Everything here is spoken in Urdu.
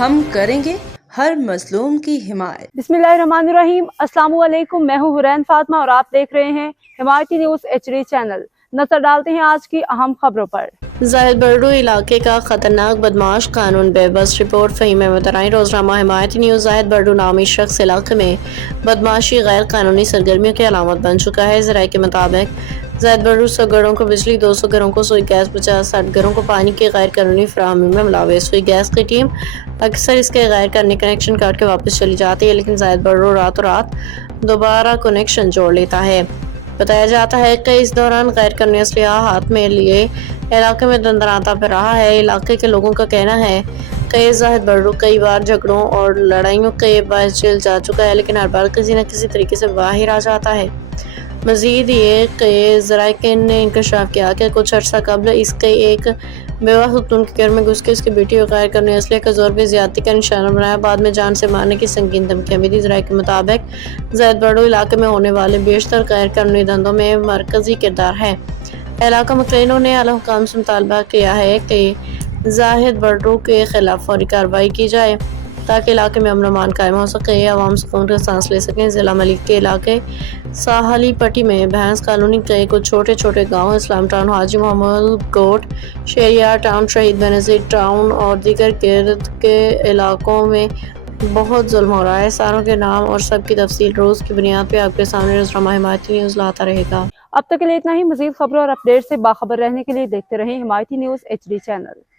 ہم کریں گے ہر مظلوم کی حمایت۔ بسم اللہ الرحمن الرحیم۔ السلام علیکم، میں ہوں حرین فاطمہ اور آپ دیکھ رہے ہیں حمایتی نیوز HD چینل۔ نظر ڈالتے ہیں آج کی اہم خبروں پر۔ زاہد بردو علاقے کا خطرناک بدماش قانون بے بس رپورٹ فہیم احمد رائیں۔ روزنامہ حمایتی نیوز۔ زاہد بردو نامی شخص علاقے میں بدماشی غیر قانونی سرگرمیوں کی علامت بن چکا ہے۔ ذرائع کے مطابق زاہد بردو 100 گھروں کو بجلی، 200 گھروں کو سوئی گیس، 50-60 گھروں کو پانی کی غیر قانونی فراہمی میں ملوث ہوئی۔ گیس کی ٹیم اکثر اس کے غیر قانونی کنیکشن کاٹ کے واپس چلی جاتی ہے، لیکن زاہد بردو راتوں رات دوبارہ کنیکشن جوڑ لیتا ہے۔ بتایا جاتا ہے کہ اس دوران غیر قانونی اسلحہ ہاتھ میں لیے علاقے میں دندناتا پھر رہا ہے۔ علاقے کے لوگوں کا کہنا ہے کہ زاہد بردو کئی بار جھگڑوں اور لڑائیوں کے باعث جیل جا چکا ہے، لیکن ہر بار کسی نہ کسی طریقے سے باہر آ جاتا ہے۔ مزید یہ کہ ذرائع نے انکشاف کیا کہ کچھ عرصہ قبل اس کے ایک بیوہ خاتون کے گھر میں گھس کے اس کی بیٹی کو غیر قانونی اسلحے کا زور پہ زیادتی کا نشانہ بنایا، بعد میں جان سے مارنے کی سنگین دھمکیاں بھی دی۔ ذرائع کے مطابق زاہد بردو علاقے میں ہونے والے بیشتر غیر قانونی دھندوں میں مرکزی کردار ہے۔ علاقہ مکینوں نے اعلیٰ حکام سے مطالبہ کیا ہے کہ زاہد بردو کے خلاف فوری کارروائی کی جائے تاکہ علاقے میں امن و امان قائم ہو سکے، عوام سکون کا سانس لے سکیں۔ ضلع ملک کے علاقے ساحلی پٹی میں بھینس کالونی کے کچھ چھوٹے چھوٹے گاؤں اسلام ٹاؤن، حاجی محمد کوٹ، شہریار ٹاؤن، شہید بینظیر ٹاؤن اور دیگر گرد کے علاقوں میں بہت ظلم ہو رہا ہے۔ ساروں کے نام اور سب کی تفصیل روز کی بنیاد پہ آپ کے سامنے روزنامہ حمایتی نیوز لاتا رہے گا۔ اب تک کے لیے اتنا ہی۔ مزید خبروں اور اپڈیٹ سے باخبر رہنے کے لیے دیکھتے رہیں حمایتی نیوز HD چینل۔